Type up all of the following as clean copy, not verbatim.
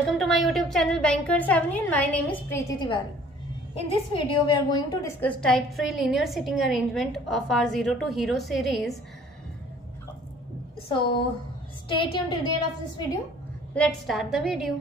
welcome to my YouTube channel Bankers Avenue and my name is Preeti Tiwari. In this video we are going to discuss type 3 linear sitting arrangement of our 0 to hero series. So stay tuned till the end of this video. Let's start the video.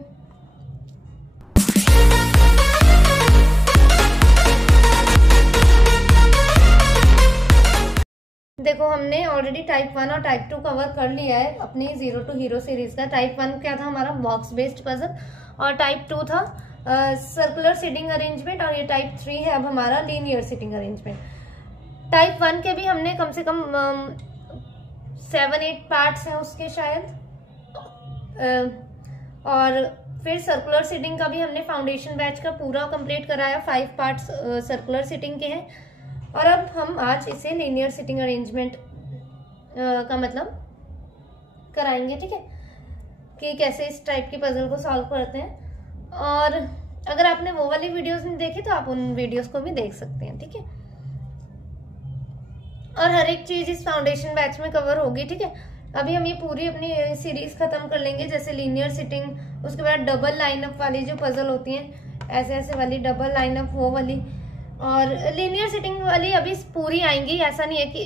देखो हमने already type 1 और type 2 cover कर लिया है अपनी 0 to hero series का। Type 1 क्या था हमारा बॉक्स बेस्ड पजल और टाइप 2 था सर्कुलर सिटिंग अरेंजमेंट और ये टाइप 3 है अब हमारा लीनियर सिटिंग अरेंजमेंट। टाइप 1 के भी हमने कम से कम 7-8 पार्ट्स हैं उसके शायद, और फिर सर्कुलर सिटिंग का भी हमने फाउंडेशन बैच का पूरा कंप्लीट कराया। 5 पार्ट्स सर्कुलर सिटिंग के हैं और अब हम आज इसे लीनियर सिटिंग अरेंजमेंट का मतलब कराएंगे, ठीक है, कि कैसे इस टाइप की पजल को सॉल्व करते हैं। और अगर आपने वो वाली वीडियोस नहीं देखी तो आप उन वीडियोस को भी देख सकते हैं, ठीक है। और हर एक चीज इस फाउंडेशन बैच में कवर होगी, ठीक है। अभी हम ये पूरी अपनी सीरीज खत्म कर लेंगे, जैसे लीनियर सिटिंग, उसके बाद डबल लाइनअप वाली जो पजल होती हैं ऐसे ऐसे वाली डबल लाइनअप वो वाली, और लीनियर सिटिंग वाली अभी पूरी आएंगी। ऐसा नहीं है कि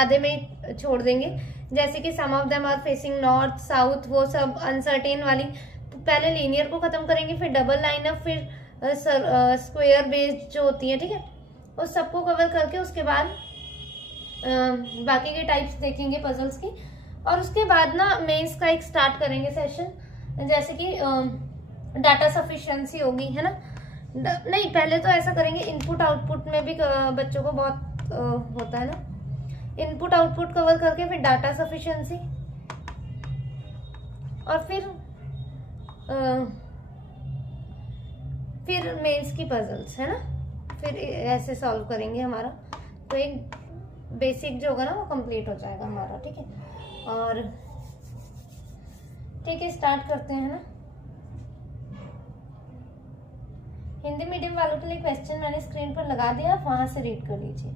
आधे में छोड़ देंगे, जैसे कि some of them are facing north south, वो सब अनसर्टेन वाली। तो पहले लीनियर को खत्म करेंगे, फिर डबल लाइनअप, फिर स्क्वायर बेस्ड जो होती है, ठीक है, उस सबको कवर करके उसके बाद बाकी के टाइप्स देखेंगे पजल्स की। और उसके बाद ना मेंस का एक स्टार्ट करेंगे सेशन, जैसे कि डाटा सफिशिएंसी होगी, है ना। नहीं, पहले तो ऐसा करेंगे, इनपुट आउटपुट में भी बच्चों को बहुत होता है ना। इनपुट आउटपुट कवर करके फिर डाटा सफिशिएंसी और फिर मेंस की पजल्स, है ना। फिर ऐसे सॉल्व करेंगे हमारा, तो एक बेसिक जो होगा ना वो कंप्लीट हो जाएगा हमारा, ठीक है। और ठीक है, स्टार्ट करते हैं ना। हिंदी मीडियम वालों के लिए क्वेश्चन मैंने स्क्रीन पर लगा दिया, आप वहां से रीड कर लीजिए।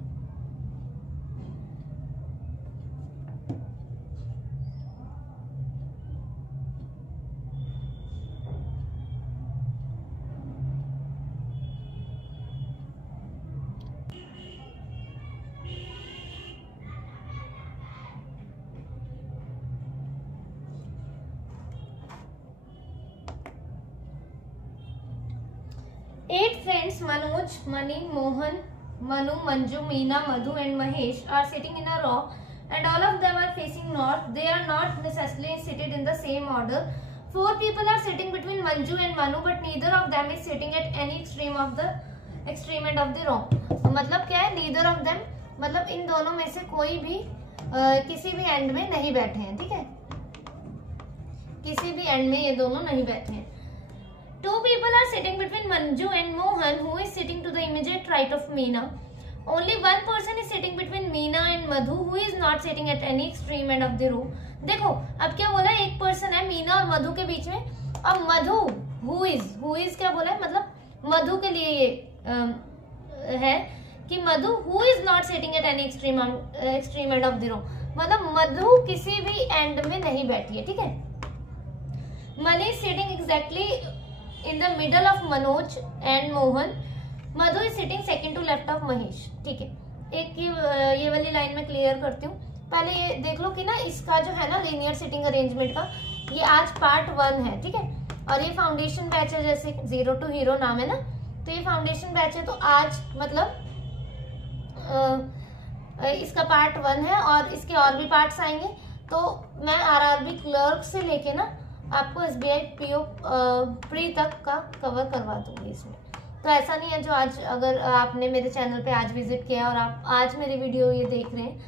Eight friends Manoj, Mani, Mohan, Manu, Manju, Meena, Madhu and Mahesh are sitting in a row and all of them are facing north. They are not necessarily seated in the same order. 4 people are sitting between Manju and Manu but neither of them is sitting at any extreme end of the row. मतलब क्या है, neither of them मतलब इन दोनों में से कोई भी किसी भी एंड में नहीं बैठे हैं, ठीक है, किसी भी एंड में ये दोनों नहीं बैठे हैं। 2 people are sitting between Manju and Mohan, who is sitting to the immediate right of Meena. Only one person is sitting between Meena and Madhu, who is not sitting at any extreme end of the row. देखो अब क्या बोला, एक person है मीना और मधु के बीच में। अब मधु who is क्या बोला है, मतलब मधु के लिए ये है कि मधु who is not sitting at any extreme end of the row, मतलब मधु किसी भी एंड में नहीं बैठी है, ठीक है। Mani is sitting exactly in the middle of Manoj and Mohan. Madhu is sitting second to left of Mahesh, ठीक है। एक ये वाली लाइन में क्लियर करती हूँ। पहले ये देख लो कि ना इसका जो है ना लीनियर सिटिंग अरेंजमेंट का ये आज पार्ट 1 है, ठीक है, और ये फाउंडेशन बैच है, जैसे 0 टू हीरो नाम है ना, तो ये फाउंडेशन बैच है। तो आज मतलब इसका पार्ट 1 है और इसके और भी पार्ट्स आएंगे। तो मैं RRB क्लर्क से लेके ना आपको SBI PO प्री तक का कवर करवा दूंगी इसमें। तो ऐसा नहीं है जो आज अगर आपने मेरे चैनल पे आज विजिट किया और आप आज मेरी वीडियो ये देख रहे हैं,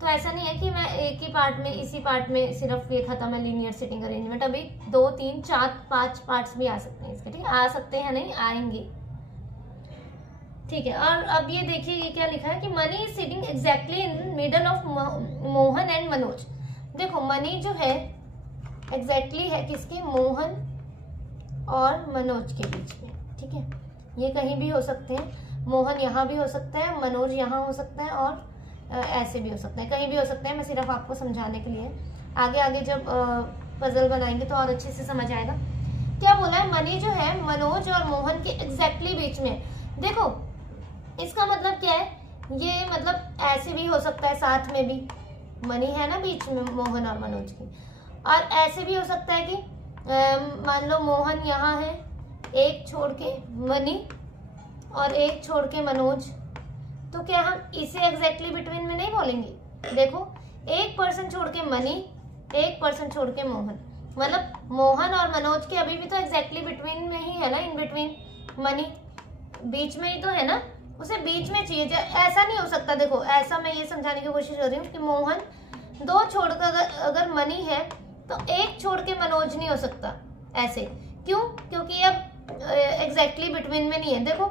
तो ऐसा नहीं है कि मैं एक ही पार्ट में, इसी पार्ट में सिर्फ ये खत्म है लीनियर सिटिंग अरेंजमेंट। अभी 2, 3, 4, 5 पार्ट्स भी आ सकते हैं इसके, ठीक है, आ सकते हैं नहीं आएंगे, ठीक है। और अब ये देखिए ये क्या लिखा है कि money is sitting exactly in middle of Mohan and Manoj. देखो मनी जो है एग्जैक्टली है किसके, मोहन और मनोज के बीच में, ठीक है। ये कहीं भी हो सकते हैं, मोहन यहाँ भी हो सकता है, मनोज यहाँ हो सकता है और ऐसे भी हो सकते हैं, कहीं भी हो सकते हैं। मैं सिर्फ आपको समझाने के लिए, आगे आगे जब पजल बनाएंगे तो और अच्छे से समझ आएगा। क्या बोला है, मनी जो है मनोज और मोहन के एग्जैक्टली बीच में। देखो इसका मतलब क्या है, ये मतलब ऐसे भी हो सकता है, साथ में भी मनी है ना बीच में मोहन और मनोज की, और ऐसे भी हो सकता है कि मान लो मोहन यहाँ है, एक छोड़ के मनी और एक छोड़ के मनोज, तो क्या हम इसे एग्जैक्टली बिटवीन में नहीं बोलेंगे। देखो एक पर्सन छोड़ के मनी, एक पर्सन छोड़ के मोहन, मतलब मोहन और मनोज के अभी भी तो एग्जैक्टली बिटवीन में ही है ना, इन बिटवीन मनी बीच में ही तो है ना, उसे बीच में चाहिए। ऐसा नहीं हो सकता, देखो ऐसा मैं ये समझाने की कोशिश कर रही हूँ कि मोहन दो छोड़कर अगर मनी है तो एक छोड़ के मनोज नहीं हो सकता, ऐसे क्यों, क्योंकि अब एग्जैक्टली बिटवीन में नहीं है। देखो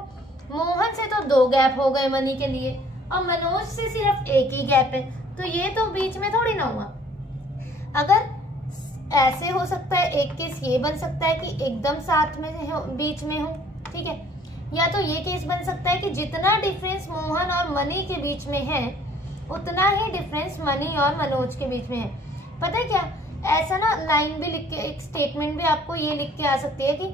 मोहन से तो 2 गैप हो गए मनी के लिए, और मनोज से सिर्फ एक ही गैप है, तो ये तो बीच में थोड़ी ना हुआ। अगर ऐसे हो सकता है, एक केस ये बन सकता है कि एकदम साथ में हो, बीच में हो, ठीक है, या तो ये केस बन सकता है कि जितना डिफरेंस मोहन और मनी के बीच में है उतना ही डिफरेंस मनी और मनोज के बीच में है। पता है क्या, ऐसा ना लाइन भी लिख के, एक स्टेटमेंट भी आपको ये लिख के आ सकती है कि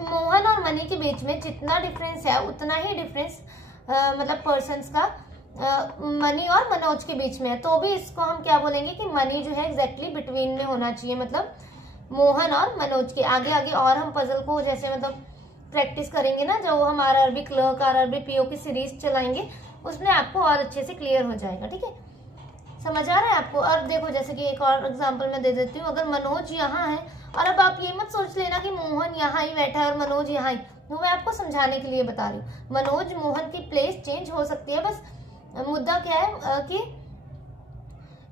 मोहन और मनी के बीच में जितना डिफरेंस है उतना ही डिफरेंस मतलब पर्सन्स का मनी और मनोज के बीच में है, तो भी इसको हम क्या बोलेंगे कि मनी जो है एग्जैक्टली बिटवीन में होना चाहिए, मतलब मोहन और मनोज के। आगे आगे और हम पजल को जैसे मतलब प्रैक्टिस करेंगे ना, जो हम आरआरबी क्लर्क, आरआरबी पीओ की सीरीज चलाएंगे, उसमें आपको और अच्छे से क्लियर हो जाएगा। ठीक है, समझ आ रहा है आपको। और देखो जैसे कि एक और एग्जांपल मैं दे देती हूँ, अगर मनोज यहाँ है, और अब आप ये मत सोच लेना कि मोहन यहाँ ही बैठा है और मनोज यहाँ ही, वो मैं आपको समझाने के लिए बता रही हूँ। मनोज मोहन की प्लेस चेंज हो सकती है, बस मुद्दा क्या है कि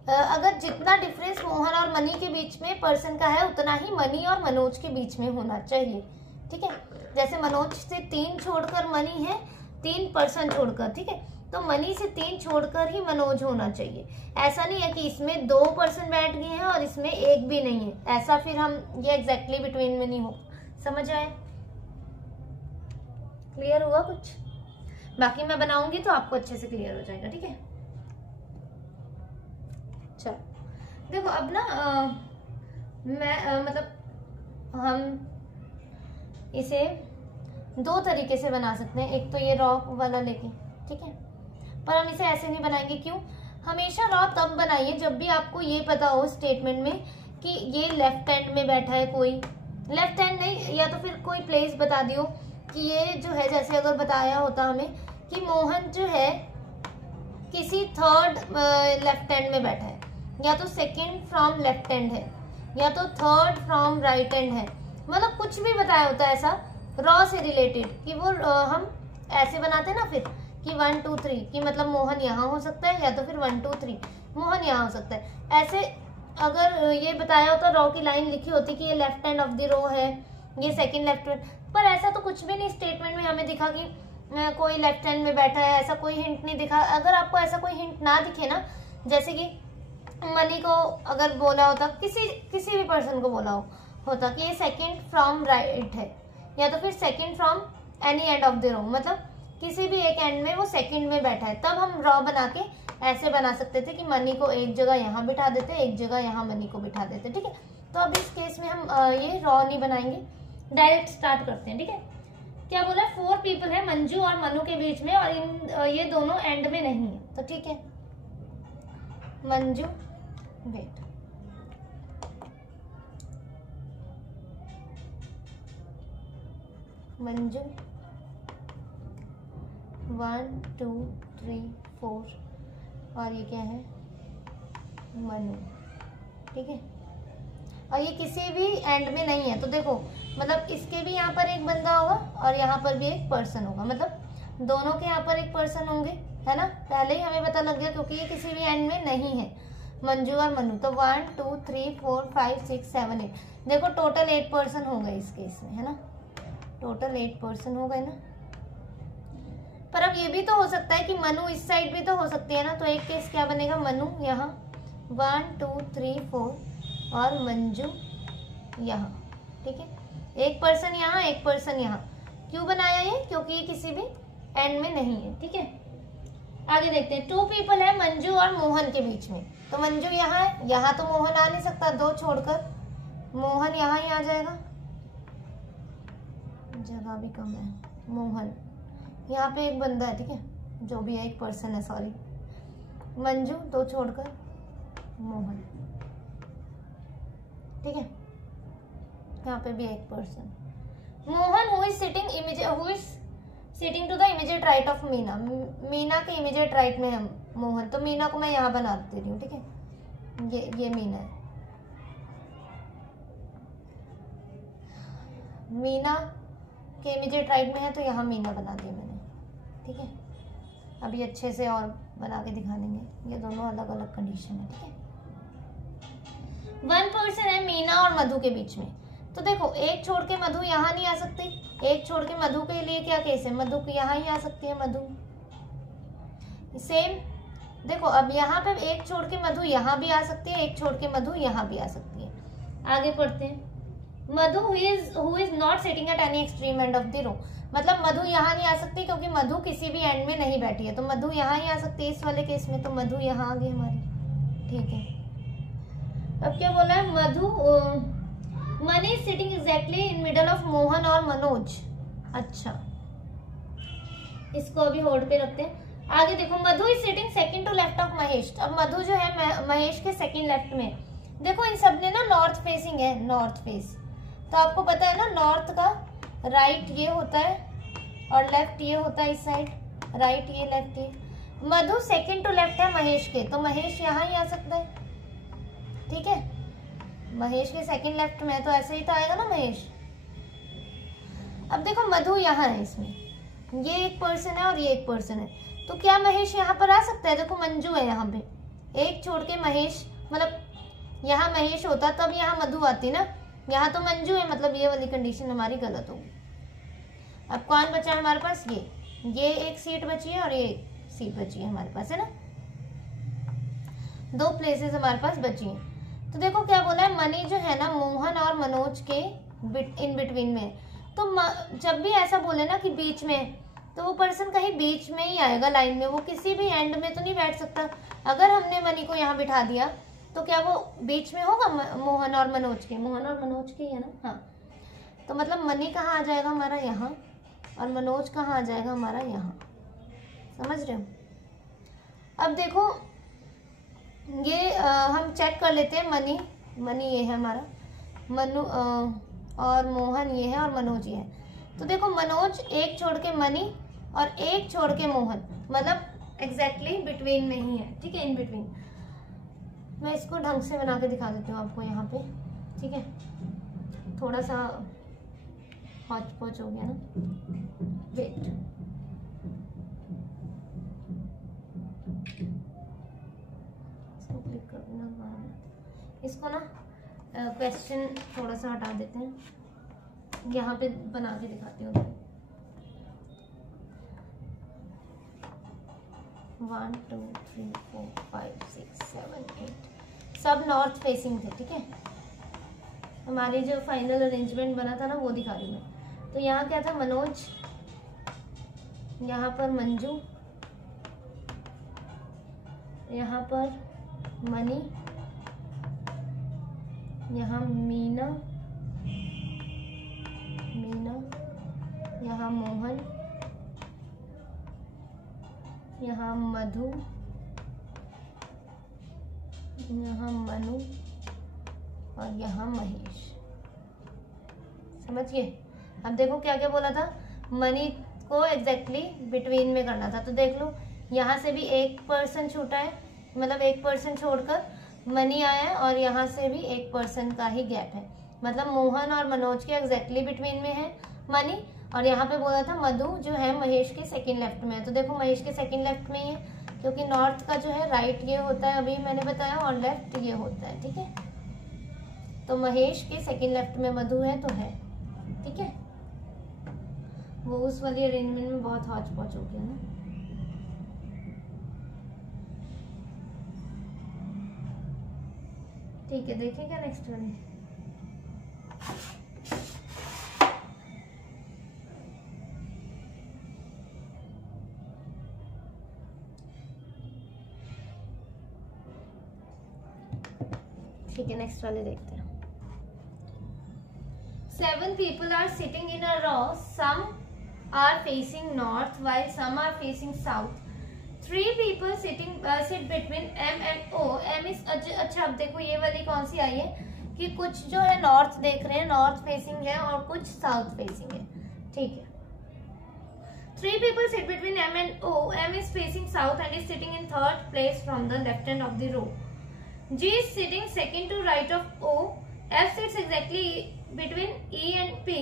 अगर जितना डिफरेंस मोहन और मनी के बीच में पर्सन का है उतना ही मनी और मनोज के बीच में होना चाहिए। ठीक है, जैसे मनोज से 3 छोड़कर मनी है, 3 पर्सन छोड़कर, ठीक है, तो मनी से 3 छोड़कर ही मनोज होना चाहिए। ऐसा नहीं है कि इसमें 2 पर्सन बैठ गए हैं और इसमें एक भी नहीं है, ऐसा फिर हम ये एग्जैक्टली बिटवीन में नहीं हो। समझ आए, क्लियर हुआ कुछ? बाकी मैं बनाऊंगी तो आपको अच्छे से क्लियर हो जाएगा। ठीक है, चलो देखो अब ना मैं मतलब हम इसे 2 तरीके से बना सकते हैं। एक तो ये रॉ वाला लेके, ठीक है, पर हम इसे ऐसे नहीं बनाएंगे। क्यों? हमेशा रॉ तब बनाइए जब भी आपको ये पता हो स्टेटमेंट में कि ये लेफ्ट हैंड में बैठा है कोई, लेफ्ट हैंड नहीं, या तो फिर कोई प्लेस बता दियो कि ये जो है, जैसे अगर बताया होता हमें कि मोहन जो है किसी 3rd लेफ्ट हैंड में बैठा है, या तो 2nd फ्रॉम लेफ्ट हैंड है, या तो 3rd फ्रॉम राइट हैंड है, मतलब कुछ भी बताया होता है ऐसा रॉ से रिलेटेड कि वो हम ऐसे बनाते हैं ना फिर कि 1 2 3 कि मतलब मोहन यहाँ हो सकता है, या तो फिर 1 2 3 मोहन यहाँ हो सकता है। ऐसे अगर ये बताया होता, रॉ की लाइन लिखी होती कि ये left hand of the row है, ये 2nd लेफ्ट हैंड, पर ऐसा तो कुछ भी नहीं स्टेटमेंट में हमें दिखा कि कोई लेफ्ट हैंड में बैठा है, ऐसा कोई हिंट नहीं दिखा। अगर आपको ऐसा कोई हिंट ना दिखे ना, जैसे कि मनी को अगर बोला होता, किसी भी पर्सन को बोला होता कि ये 2nd फ्रॉम राइट है, या तो फिर 2nd from any end of the row, मतलब किसी भी एक एंड में वो 2nd में बैठा है, तब हम रॉ बना के ऐसे बना सकते थे कि मनी को एक जगह यहाँ बिठा देते, एक जगह यहाँ मनी को बिठा देते। ठीक है, तो अब इस केस में हम ये रॉ नहीं बनाएंगे, डायरेक्ट स्टार्ट करते हैं। ठीक है, क्या बोला, 4 पीपल है मंजू और मनु के बीच में, और ये दोनों एंड में नहीं है, तो ठीक है, मंजू वेट, मंजू 1 2 3 4, और ये क्या है, मनु। ठीक है, और ये किसी भी एंड में नहीं है, तो देखो मतलब इसके भी यहाँ पर एक बंदा होगा और यहाँ पर भी एक पर्सन होगा, मतलब दोनों के यहाँ पर एक पर्सन होंगे, है ना, पहले ही हमें पता लग गया क्योंकि ये किसी भी एंड में नहीं है, मंजू और मनु। तो 1 2 3 4 5 6 7 8, देखो टोटल 8 पर्सन हो गए इस केस में, है ना, टोटल 8 पर्सन हो गए ना। पर अब ये भी तो हो सकता है कि मनु इस साइड भी तो हो सकती है ना, तो एक केस क्या बनेगा, मनु यहाँ 1 2 3 4 और मंजू यहाँ। ठीक है, एक पर्सन यहाँ, एक पर्सन यहाँ। क्यों बनाया ये? क्योंकि ये किसी भी एंड में नहीं है। ठीक है, आगे देखते हैं। 2 पीपल है मंजू और मोहन के बीच में, तो मंजू यहाँ है, यहाँ तो मोहन आ नहीं सकता, 2 छोड़कर मोहन यहाँ ही आ जाएगा, जगह भी कम है। मोहन यहाँ पे एक बंदा है, ठीक है, जो भी है एक पर्सन है, सॉरी। मंजू दो छोड़कर मोहन, ठीक है, यहाँ पे भी एक person. Mohan who is sitting to the immediate right of Meena. Meena के इमीडिएट राइट में है मोहन, तो मीना को मैं यहाँ बना दे रही हूँ, ठीक है, ये मीना है। मीना के इमीडिएट राइट में है, तो यहाँ मीना बना दिया मैंने, ठीक है। अभी अच्छे से और बना के दिखा देंगे, ये दोनों अलग अलग कंडीशन है, ठीक है। वन पर्सन है मीना और मधु के बीच में, तो देखो एक छोड़ के मधु यहाँ नहीं आ सकती, एक छोड़ के मधु के लिए क्या केस है, मधु यहाँ ही आ सकती है, मधु सेम। देखो अब यहाँ पे एक छोड़ के मधु यहाँ भी आ सकती है, एक छोड़ के मधु यहाँ भी आ सकती है। आगे पढ़ते हैं। Madhu who is not sitting at any extreme end of the row, मतलब मधु यहाँ नहीं आ सकती क्योंकि मधु किसी भी एंड में नहीं बैठी है, तो मधु यहाँ ही आ सकती है इस वाले केस में, तो मधु यहाँ आ गई हमारी, ठीक है। अब क्या बोला है, Madhu Mani is sitting exactly in middle of Mohan और मनोज। अच्छा, इसको अभी होल्ड पे रखते हैं। आगे देखो, Madhu is sitting second to left of Mahesh. अब मधु जो है महेश के सेकंड लेफ्ट में। देखो इन सब ने ना नॉर्थ फेसिंग है, नॉर्थ फेस, तो आपको पता है ना नॉर्थ का राइट ये होता है और लेफ्ट ये होता है इस साइड, राइट ये लेफ्ट ये। मधु सेकंड टू लेफ्ट है महेश के, तो महेश यहाँ ही आ सकता है, ठीक है, महेश के सेकंड लेफ्ट में, तो ऐसे ही तो आएगा ना महेश। अब देखो मधु यहाँ है, इसमें ये एक पर्सन है और ये एक पर्सन है, तो क्या महेश यहाँ पर आ सकता है। देखो मंजू है यहाँ पे, एक छोड़ के महेश, मतलब यहाँ महेश होता तब यहाँ मधु आती ना, यहाँ तो मंजू है, मतलब ये वाली कंडीशन हमारी गलत होगी। अब कौन बचा है हमारे पास, ये एक सीट बची है और ये एक सीट बची है हमारे पास, है ना, दो प्लेसेस हमारे पास बची हैं। तो देखो क्या बोला है, मनी जो है ना मोहन और मनोज के इन बिटवीन में, तो जब भी ऐसा बोले ना कि बीच में, तो वो पर्सन कहीं बीच में ही आएगा लाइन में, वो किसी भी एंड में तो नहीं बैठ सकता। अगर हमने मनी को यहाँ बिठा दिया तो क्या वो बीच में होगा मोहन और मनोज के, मोहन और मनोज के है ना, हाँ, तो मतलब मनी कहाँ आ जाएगा हमारा, यहाँ, और मनोज कहाँ आ जाएगा हमारा, यहाँ, समझ रहे हो। अब देखो ये हम चेक कर लेते हैं, मनी ये है हमारा, मनु और मोहन ये है और मनोज ये है। तो देखो मनोज एक छोड़ के मनी और एक छोड़ के मोहन, मतलब एग्जैक्टली बिटवीन में ही है, ठीक है, इन बिटवीन। मैं इसको ढंग से बना के दिखा देती हूँ आपको यहाँ पे, ठीक है, थोड़ा सा हौच पौच हो गया ना, वेट, क्लिक करना, इसको ना क्वेश्चन थोड़ा सा हटा देते हैं, यहाँ पे बना के दिखाती हूँ। 1 2 3 4 5 6 7 8 सब नॉर्थ फेसिंग थे, ठीक है। हमारी जो फाइनल अरेंजमेंट बना था ना वो दिखा रही हूँ मैं। तो यहाँ क्या था, मनोज, यहाँ पर मंजू, यहाँ पर मनी, यहाँ मीना, यहाँ मोहन, यहाँ मधु, यहाँ मनु और यहाँ महेश, समझिए। अब देखो क्या क्या बोला था, मनी को एग्जैक्टली बिटवीन में करना था, तो देख लो यहाँ से भी एक पर्सन छूटा है, मतलब एक पर्सन छोड़कर मनी आया है और यहाँ से भी एक पर्सन का ही गैप है, मतलब मोहन और मनोज के एग्जैक्टली बिटवीन में है मनी, और यहाँ पे बोला था मधु जो है महेश के सेकंड लेफ्ट में है। तो देखो महेश के सेकंड लेफ्ट में ही है, क्योंकि नॉर्थ का जो है राइट ये होता है, अभी मैंने बताया, और लेफ्ट ये होता है, ठीक है। तो महेश के सेकंड लेफ्ट में मधु है, तो है, ठीक है। वो उस वाली अरेंजमेंट में बहुत हौच पौच हो गया ना। ठीक है, देखिएगा नेक्स्ट वाली। ठीक है, नेक्स्ट वाले देखते हैं। 7 people are sitting in a row. Some are facing north while some are facing south. 3 people sit between M and O. M is अच्छा, अब देखो ये वाली कौन सी आई है कि कुछ जो है नॉर्थ देख रहे हैं, नॉर्थ फेसिंग है, और कुछ साउथ फेसिंग है, ठीक है। 3 people sit between M and O. M is facing south and is sitting in third place from the left end of the row. G is sitting second to right of O. F sits exactly between E and P.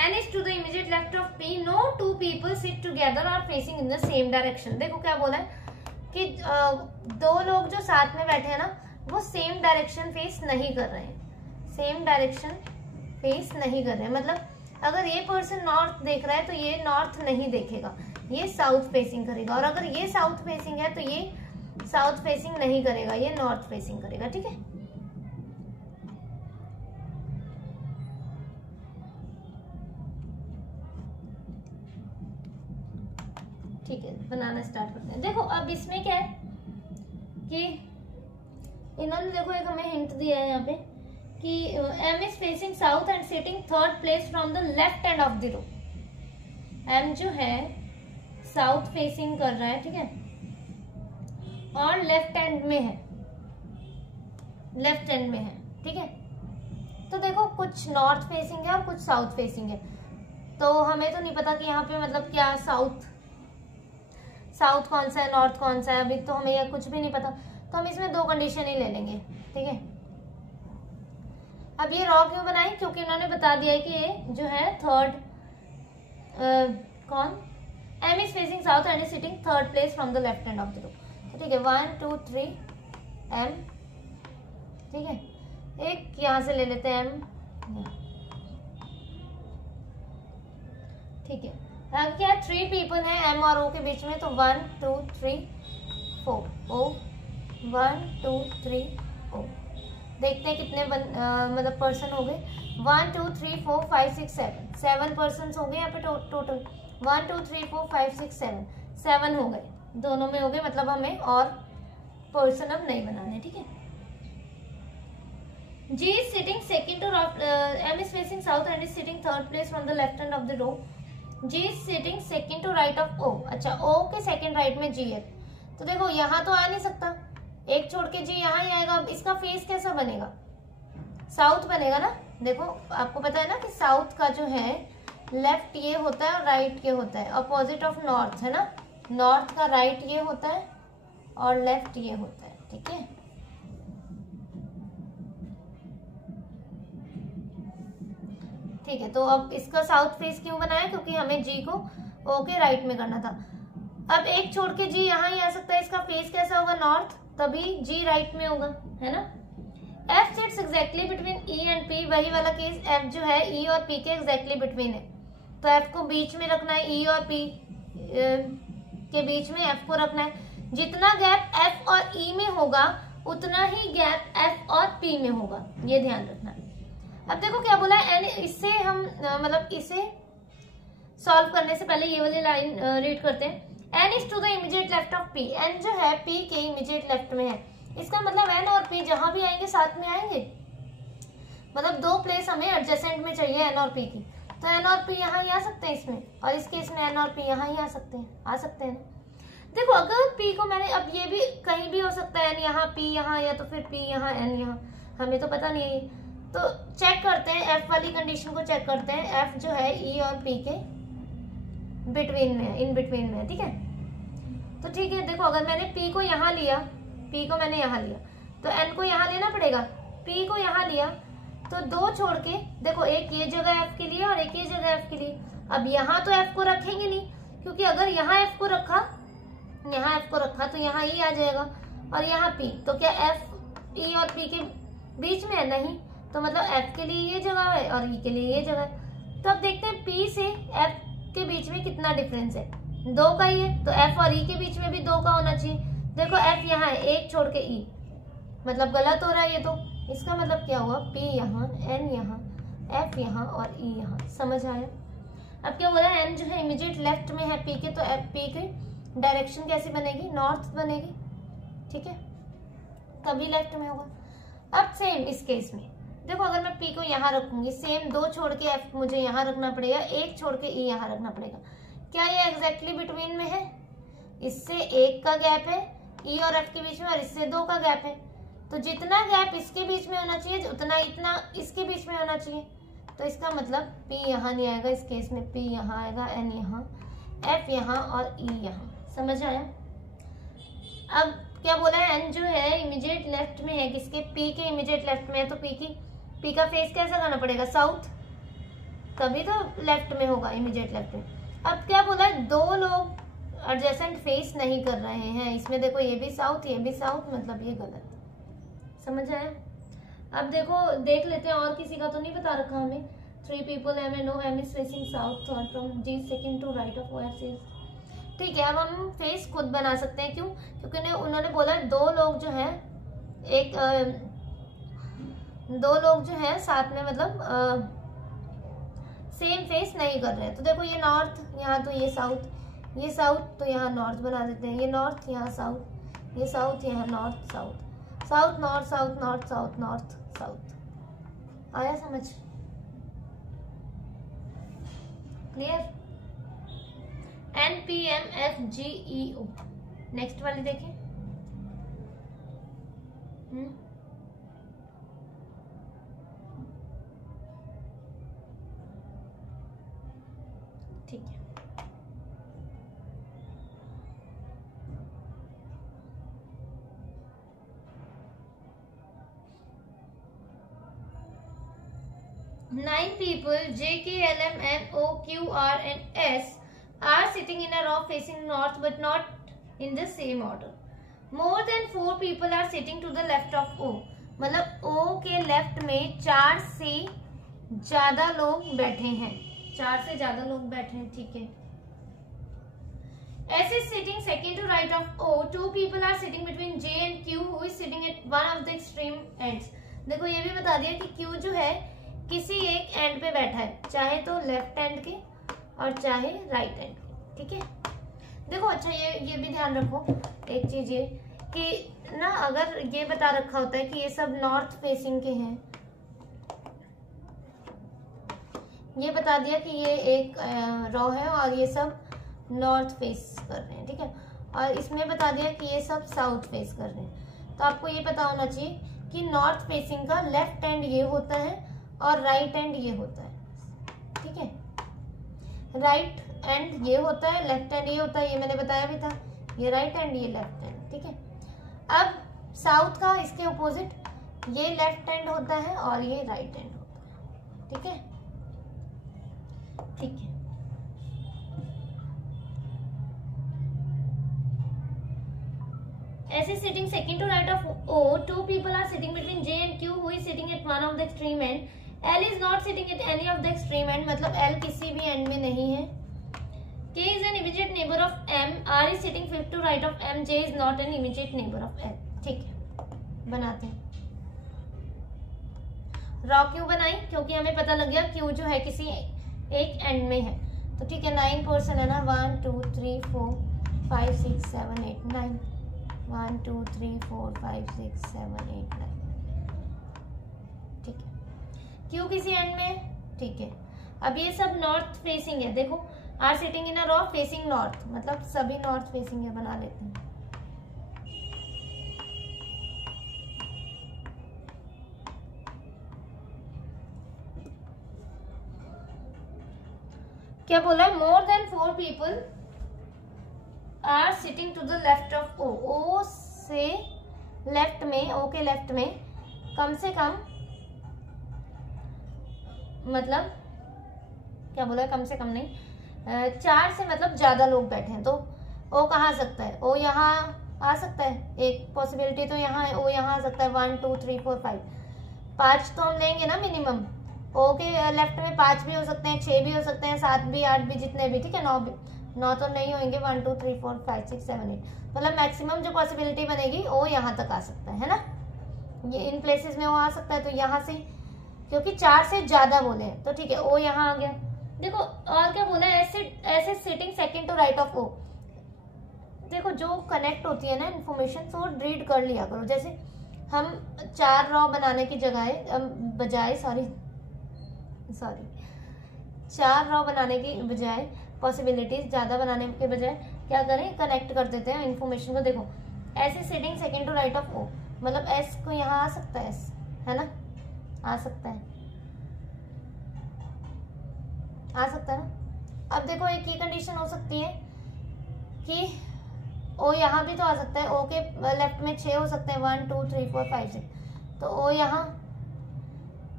N is to the immediate left of P. No two people sit together or facing in the same direction. देखो क्या बोला है कि दो लोग जो साथ में बैठे हैं ना, वो सेम डायरेक्शन फेस नहीं कर रहे हैं, सेम डायरेक्शन फेस नहीं कर रहे हैं। मतलब अगर ये पर्सन नॉर्थ देख रहा है तो ये नॉर्थ नहीं देखेगा, ये साउथ फेसिंग करेगा, और अगर ये साउथ फेसिंग है तो ये साउथ फेसिंग नहीं करेगा, ये नॉर्थ फेसिंग करेगा, ठीक है। ठीक है, बनाना स्टार्ट करते हैं। देखो अब इसमें क्या है कि इन्होंने देखो एक हमें हिंट दिया है यहाँ पे कि M is facing south and sitting third place from the left end of the row. M जो है साउथ फेसिंग कर रहा है, ठीक है, और लेफ्ट एंड में है, लेफ्ट एंड में है, ठीक है। तो देखो कुछ नॉर्थ फेसिंग है और कुछ साउथ फेसिंग है, तो हमें तो नहीं पता कि यहाँ पे मतलब क्या साउथ कौन सा है, नॉर्थ कौन सा है, अभी तो हमें यह कुछ भी नहीं पता, तो हम इसमें 2 कंडीशन ही ले लेंगे, ठीक है। अब ये रॉ क्यों बनाई, क्योंकि इन्होंने बता दिया है कि ये जो है थर्ड कौन M is facing south and is sitting third place from the left end of the row, तो ठीक है 1 2 3 M, ठीक है। एक यहाँ से ले लेते हैं M, ठीक है। अब क्या 3 पीपल हैं M और O के बीच में, तो 1 2 3 4 O, 1 2 3 O। देखते हैं कितने मतलब पर्सन हो गए, 1 2 3 4 5 6 7 पर्सन हो गए यहाँ पे टोटल, 1 2 3 4 5 6 7 हो गए, दोनों में हो गए, मतलब हमें और पर्सन अब नहीं बनाने, ठीक है। G is sitting second to M is facing south and is sitting third place from the left end of the row. G is sitting second to right of O. अच्छा, O के second right में G है, तो देखो यहाँ तो आ नहीं सकता, एक छोड़ के G यहाँ ही आएगा। अब इसका फेस कैसा बनेगा, साउथ बनेगा ना। देखो आपको पता है ना कि साउथ का जो है लेफ्ट ये होता है और राइट ये होता है, अपोजिट ऑफ नॉर्थ है ना, नॉर्थ का राइट ये होता है और लेफ्ट ये होता है, ठीक है। ठीक है, तो अब इसका साउथ फेस क्यों बनाया, क्योंकि हमें G को O के राइट में करना था। अब एक छोड़ के G यहाँ ही आ सकता है, इसका फेस कैसा होगा, नॉर्थ, तभी G राइट में होगा, है ना। F sits exactly between E and P, वही वाला केस, F जो है E और P के exactly between है, तो F को बीच में रखना है, E और P के बीच में F को रखना है। जितना गैप F और E में होगा उतना ही गैप F और P में होगा, ये ध्यान रखना। अब देखो क्या बोला है, इससे हम मतलब इसे सॉल्व करने से पहले ये वाली लाइन रीड करते हैं। N is to the immediate left of P. N जो है P के immediate left में है, इसका मतलब N और P जहां भी आएंगे साथ में आएंगे, मतलब 2 प्लेस हमें एडजेसेंट में चाहिए N और P की, तो N और P यहाँ ही आ सकते हैं इसमें, और इस केस में N और P यहाँ ही आ सकते हैं ना। देखो अगर P को मैंने, अब ये भी कहीं भी हो सकता है, N यहाँ P यहाँ, या तो फिर P यहाँ N यहाँ, हमें तो पता नहीं है। तो चेक करते हैं, F वाली कंडीशन को चेक करते हैं। F जो है E और P के बिटवीन में है, इन बिटवीन में है, ठीक है। तो ठीक है, देखो अगर मैंने P को यहाँ लिया, P को मैंने यहाँ लिया, तो N को यहाँ लेना पड़ेगा। P को यहाँ लिया तो 2 छोड़ के, देखो एक ये जगह F के लिए और एक ये जगह F के लिए। अब यहाँ तो F को रखेंगे नहीं, क्योंकि अगर यहाँ F को रखा, यहाँ F को रखा तो यहाँ E आ जाएगा, और यहाँ P, तो क्या F E और P के बीच में है, नहीं, तो मतलब F के लिए ये जगह है और E के लिए ये जगह है। तो अब देखते हैं P से F के बीच में कितना डिफरेंस है, 2 का ही है, तो F और E के बीच में भी 2 का होना चाहिए। देखो F यहाँ है, एक छोड़ के E, मतलब गलत हो रहा है ये, तो इसका मतलब क्या हुआ, P यहाँ, N यहाँ, F यहाँ और E यहाँ, समझ आया। अब क्या बोला, N जो है इमीडिएट लेफ्ट में है P के, तो P की डायरेक्शन कैसी बनेगी, नॉर्थ बनेगी, ठीक है, तभी लेफ्ट में होगा। अब सेम इस केस में देखो अगर मैं P को यहाँ रखूंगी, सेम 2 छोड़ के F मुझे यहाँ रखना पड़ेगा, 1 छोड़ के E यहाँ रखना पड़ेगा। क्या ये एग्जैक्टली बिटवीन में है? इससे 1 का गैप है E और F के बीच में, और इससे 2 का गैप है। तो जितना गैप इसके बीच में होना चाहिए उतना इतना इसके बीच में होना चाहिए। तो इसका मतलब P यहाँ नहीं आएगा, इस केस में P यहाँ आएगा, N यहाँ, F यहाँ और E यहाँ। समझ आया? अब क्या बोला है, N जो है इमीडिएट लेफ्ट में है, किसके? P के इमीडिएट लेफ्ट में है। तो P का फेस कैसा करना पड़ेगा? साउथ, तभी तो लेफ्ट में होगा, इमीडिएट लेफ्ट में। अब क्या बोला है, 2 लोग एडजेसेंट फेस नहीं कर रहे हैं। इसमें देखो ये भी साउथ, ये भी साउथ, मतलब ये गलत। समझ आया? अब देखो देख लेते हैं और किसी का तो नहीं बता रखा हमें। 3 people M and O, M is facing south, third from G second to right of O F is। ठीक है, अब हम फेस खुद बना सकते हैं। क्यों? क्योंकि उन्होंने बोला 2 लोग जो है दो लोग जो है साथ में, मतलब सेम फेस नहीं कर रहे हैं। तो देखो ये नॉर्थ, यहाँ तो ये साउथ, ये साउथ, तो यहाँ नॉर्थ बना देते हैं। ये नॉर्थ, यहाँ साउथ, ये साउथ, यहाँ north, south, south north, south north, south north, south. आया समझ? Clear? N P M F G E O। Next वाली देखें। ठीक है, Nine people J K L M N O Q R and S are sitting in a row facing north but not in the same order. More than 4 people are sitting to the left of O। मतलब O के left में 4 से ज्यादा लोग बैठे हैं, 4 से ज्यादा लोग बैठे हैं। ठीक है। S is sitting second to right of O। 2 people are sitting between J and Q who is sitting at one of the extreme ends। देखो ये भी बता दिया कि Q जो है किसी एक एंड पे बैठा है, चाहे तो लेफ्ट एंड के और चाहे राइट एंड के। ठीक है। देखो अच्छा ये भी ध्यान रखो एक चीज, ये कि ना अगर ये बता रखा होता है कि ये सब नॉर्थ फेसिंग के हैं, ये बता दिया कि ये एक रो है और ये सब नॉर्थ फेस कर रहे हैं। ठीक है। और इसमें बता दिया कि ये सब साउथ फेस कर रहे हैं। तो आपको ये पता होना चाहिए कि नॉर्थ फेसिंग का लेफ्ट एंड ये होता है और राइट एंड ये होता है। ठीक है। राइट एंड ये होता है, लेफ्ट एंड ये होता है, ये मैंने बताया भी था। ये राइट एंड, ये लेफ्ट एंड। ठीक है। अब साउथ का इसके अपोजिट ये लेफ्ट एंड होता है और ये राइट एंड होता है। ठीक है। ठीक है। S is sitting second to right of O। 2 people are sitting between J and Q who is sitting at one of the extreme end। L is not sitting at any of the extreme end, मतलब L किसी भी and में नहीं है। K is an immediate neighbor of M। R is sitting fifth to right of M। J is not an immediate neighbor of L। ठीक है, बनाते हैं। रॉ क्यों बनाई? क्योंकि हमें पता लग गया Q जो है किसी एक एंड में है। तो ठीक है, 9 पर्सन है ना, 1 2 3 4 5 6 7 8 9, 1 2 3 4 5 6 7 8 9। ठीक है, Q किसी एंड में है। ठीक है। अब ये सब नॉर्थ फेसिंग है। देखो are sitting in a row facing north, मतलब सभी नॉर्थ फेसिंग है। बना लेते हैं। क्या बोला है? More than 4 people are sitting to the left of O. O से लेफ्ट में, ओ के लेफ्ट में कम से कम, मतलब क्या बोला है? कम से कम नहीं, 4 से मतलब ज्यादा लोग बैठे हैं। तो ओ कहाँ आ सकता है? ओ यहाँ आ सकता है, एक पॉसिबिलिटी तो यहाँ है। ओ यहाँ आ सकता है 1 2 3 4 5, 5 तो हम लेंगे ना मिनिमम। ओ के लेफ्ट में 5 भी हो सकते हैं, 6 भी हो सकते हैं, 7 भी, 8 भी, जितने भी। ठीक है। 9 भी, 9 तो नहीं होंगे। 1 2 3 4 5 6 7 8, मतलब मैक्सिमम जो पॉसिबिलिटी बनेगी ओ यहाँ तक आ सकता है ना। ये इन प्लेसेस में ओ आ सकता है। तो यहाँ से, क्योंकि 4 से ज्यादा बोले हैं, तो ठीक है, ओ यहाँ आ गया। देखो और क्या बोला है? ऐसे sitting second to right of O. देखो जो कनेक्ट होती है ना इन्फॉर्मेशन, तो रीड कर लिया करो। जैसे हम 4 रॉ बनाने की बजाय 4 रॉ बनाने की बजाय पॉसिबिलिटीज ज़्यादा बनाने के बजाय क्या करें, कनेक्ट कर देते हैं इन्फॉर्मेशन को। देखो ऐसे sitting second to right of O, मतलब एस को यहाँ आ सकता है, एस है ना, आ सकता है ना। अब देखो एक ही कंडीशन हो सकती है कि ओ यहाँ भी तो आ सकता है, ओ के लेफ्ट में 6 हो सकते हैं, 1 2 3 4 5 6, तो ओ यहाँ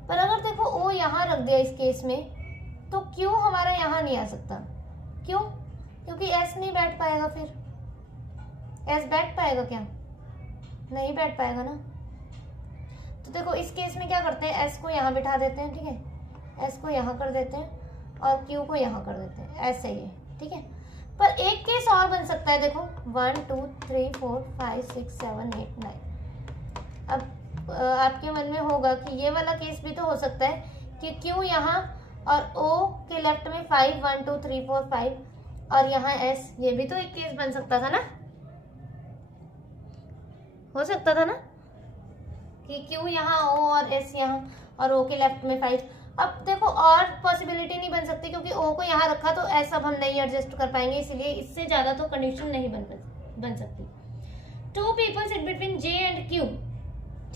पर अगर देखो ओ यहाँ रख दिया इस केस में, तो क्यों हमारा यहाँ नहीं आ सकता? क्यों? क्योंकि एस नहीं बैठ पाएगा। फिर एस बैठ पाएगा क्या? नहीं बैठ पाएगा ना। तो देखो इस केस में क्या करते हैं, एस को यहाँ बिठा देते हैं, ठीक है, एस को यहाँ कर देते हैं और क्यू को यहाँ कर देते हैं, ऐसे ही है, ठीक है। पर एक केस और बन सकता है, देखो 1 2 3 4 5 6 7 8 9। अब आपके मन में होगा कि ये वाला केस भी तो हो सकता है कि क्यू यहाँ और ओ के लेफ्ट में 5 1 2 3 4 5 और यहाँ एस, ये भी तो एक केस बन सकता था ना, हो सकता था ना कि क्यू यहाँ, ओ और एस यहाँ, और ओ के लेफ्ट में 5। अब देखो और पॉसिबिलिटी नहीं बन सकती क्योंकि ओ को यहाँ रखा तो एस अब हम नहीं एडजस्ट कर पाएंगे, इसलिए इससे ज्यादा तो कंडीशन नहीं बन सकती। 2 people sit between J and Q,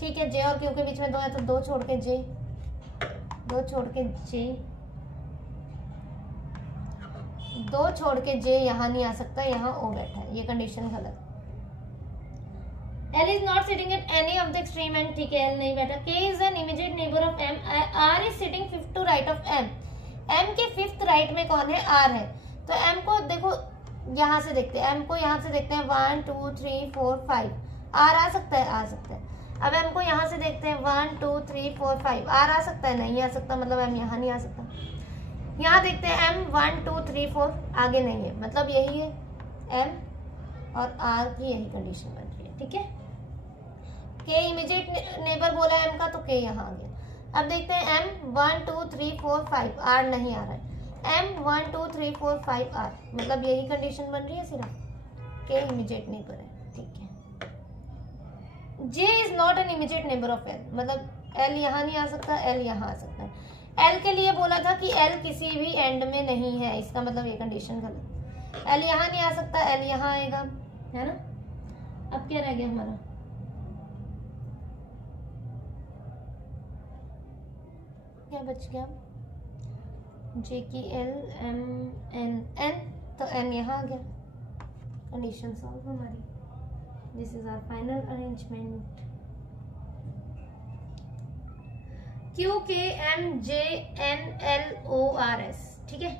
ठीक है, जे और क्यू के बीच में 2 है तो 2 छोड़ के जे, 2 छोड़ के जे यहाँ नहीं आ सकता, यहाँ ओ बैठा है, ये कंडीशन गलत। L is not sitting at any of the extreme and ठीक है L नहीं बैठा। K is an immediate neighbor of M, R is sitting 5th to right of M, M के 5th राइट में कौन है? R है। तो M को देखो यहाँ से देखते हैं, M को यहाँ से देखते हैं 1 2 3 4 5, R आ सकता है, आ सकता है। अब M को यहाँ से देखते हैं 1 2 3 4 5, R आ सकता है, नहीं आ सकता, मतलब M यहाँ नहीं आ सकता। यहाँ देखते हैं M 1 2 3 4, आगे नहीं है, मतलब यही है M और R की यही कंडीशन बन रही है, ठीक है। K इमीडिएट नेबर बोला M का, तो K यहाँ आ गया। अब देखते हैं M 1 2 3 4 5, R नहीं आ रहा है, M 1 2 3 4 5 R, मतलब यही कंडीशन बन रही है सिर्फ, K इमीडिएट नेबर है, ठीक है। J is not an immediate neighbour of L, मतलब L यहाँ नहीं आ सकता, L यहाँ आ सकता है। L के लिए बोला था कि L किसी भी एंड में नहीं है, इसका मतलब ये कंडीशन गलत। L यहाँ नहीं आ सकता, L यहाँ आएगा, है ना। अब क्या रह गया हमारा? क्या बच गया? जे की L M N N, तो N यहाँ आ गया, कंडीशन सॉल्व हमारी। This is our final arrangement. Q K M J N L O R S, ठीक है।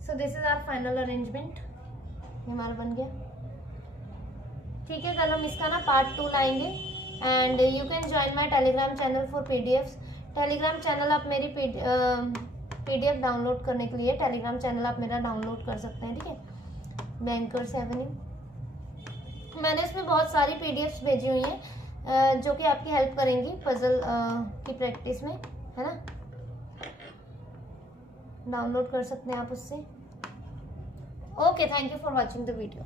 So this is our final arrangement, ये हमारा बन गया, ठीक है। कल हम इसका ना पार्ट 2 लाएंगे and you can join my Telegram channel for PDFs. Telegram channel आप मेरी पीडीएफ डाउनलोड करने के लिए टेलीग्राम चैनल आप मेरा डाउनलोड कर सकते हैं, ठीक है। बैंकर्स एवेन्यू, मैंने इसमें बहुत सारी पीडीएफ्स भेजी हुई हैं जो कि आपकी हेल्प करेंगी पजल की प्रैक्टिस में, है ना। डाउनलोड कर सकते हैं आप उससे। Okay, thank you for watching the video.